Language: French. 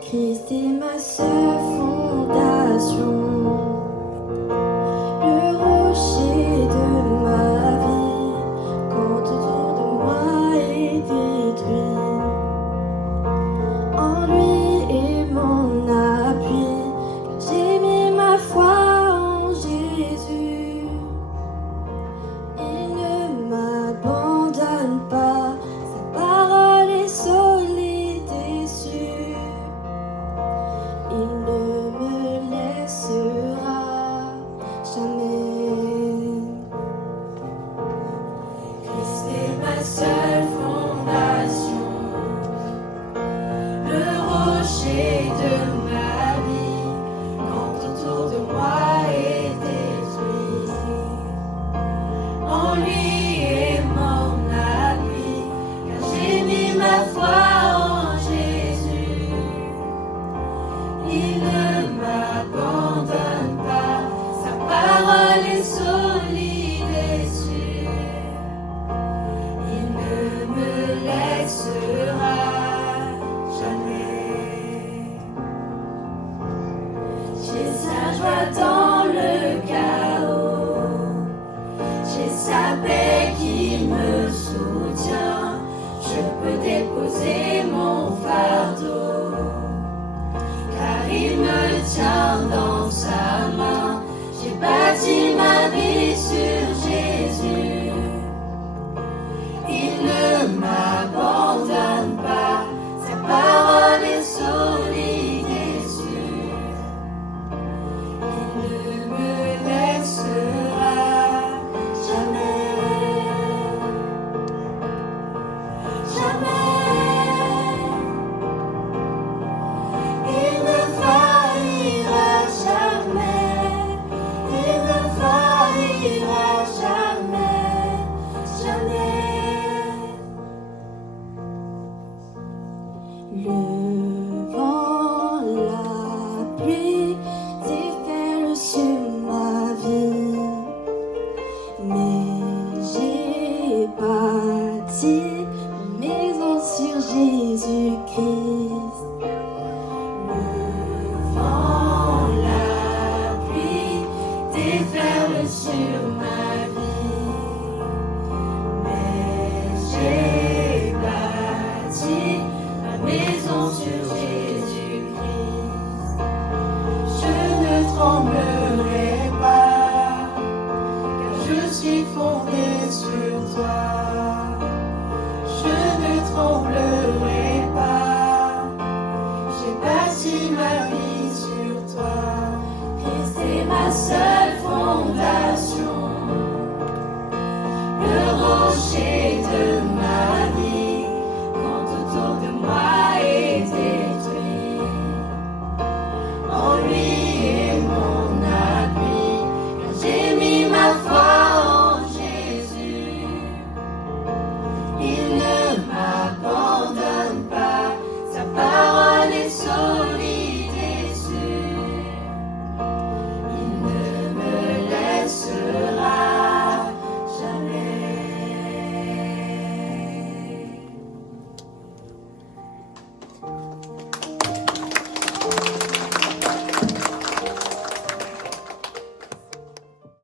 Christ est ma seule fondation, le rocher de ma vie, quand autour de moi est détruit. En lui est mon appui, j'ai mis ma foi en Jésus. Il ne m'abandonne pas, sa parole est solide et sûre. Il ne me laissera jamais. Christ est ma seule fondation, le rocher de ma vie, quand autour de moi est détruit. En lui est mon appui, car j'ai mis ma foi en Jésus. Il ne m'abandonne pas, sa parole est solide et sûre. Il ne me laissera jamais. J'ai sa joie dans le chaos, j'ai sa paix qui me soutient. Je peux déposer mon fardeau, car il me tient dans sa main. J'ai bâti ma vie sur Jésus. Il ne m'abandonne pas, sa parole est solide et sûre. Il ne me laissera jamais, jamais. Il ne faillira jamais, il ne faillira jamais, jamais. Le vent, la pluie déferlent sur ma vie, mais j'ai bâti ma maison sur Jésus-Christ. Le vent, la pluie déferlent sur ma vie, mais j'ai bâti ma maison sur Jésus-Christ. Je ne tremblerai pas, car je suis fondé sur toi. Je ne tremblerai pas, j'ai bâti ma vie sur toi. Christ est ma seule